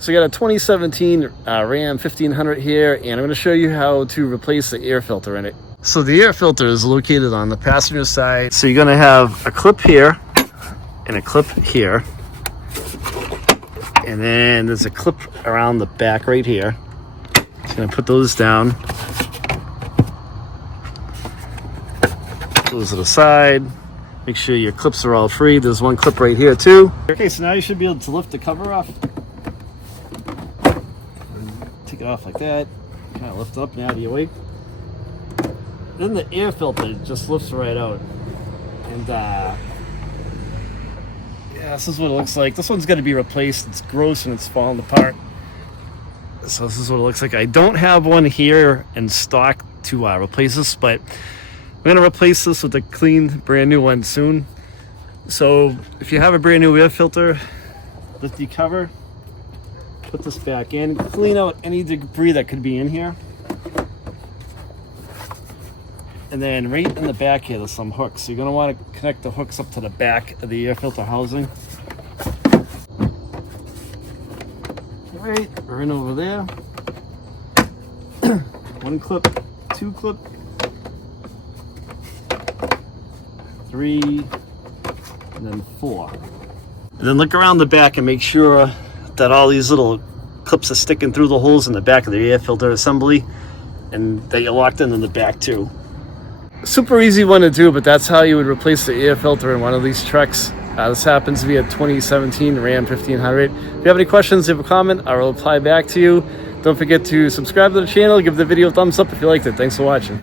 So I got a 2017 Ram 1500 here, and I'm going to show you how to replace the air filter in it. So the air filter is located on the passenger side. So you're going to have a clip here and a clip here. And then there's a clip around the back right here. Just going to put those down. Those to the side. Make sure your clips are all free. There's one clip right here too. Okay, so now you should be able to lift the cover off. Take it off like that. Kind of lift up and out of your way. Then the air filter just lifts right out. And yeah, this is what it looks like. This one's going to be replaced. It's gross and it's falling apart. So this is what it looks like. I don't have one here in stock to replace this, but I'm going to replace this with a clean, brand new one soon. So if you have a brand new air filter, lift the cover, put this back in, clean out any debris that could be in here. And then right in the back here, there's some hooks. So you're going to want to connect the hooks up to the back of the air filter housing. All right, we're in over there. One clip, two clip, 3, and then 4. And then look around the back and make sure that all these little clips are sticking through the holes in the back of the air filter assembly, and that you're locked in the back too. Super easy one to do, but that's how you would replace the air filter in one of these trucks. This happens to be a 2017 Ram 1500. If you have any questions, leave a comment. I will reply back to you. Don't forget to subscribe to the channel, give the video a thumbs up if you liked it. Thanks for watching.